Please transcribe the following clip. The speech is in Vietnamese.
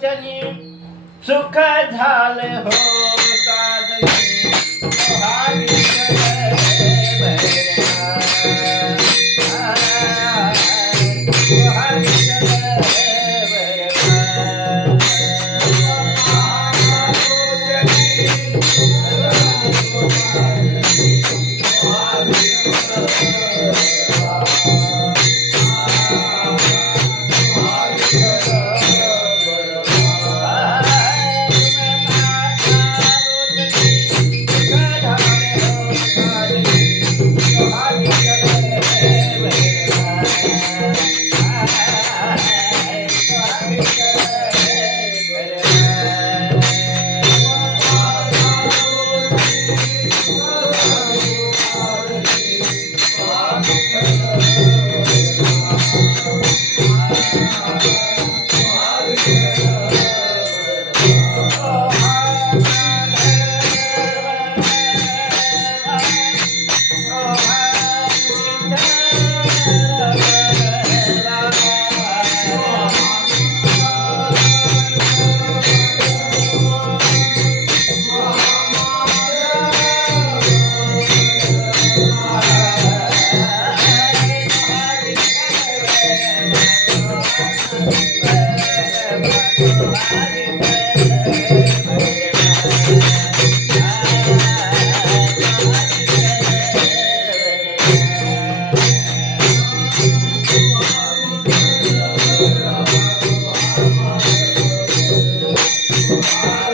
જની સુખ ઝાલ હો. Bye.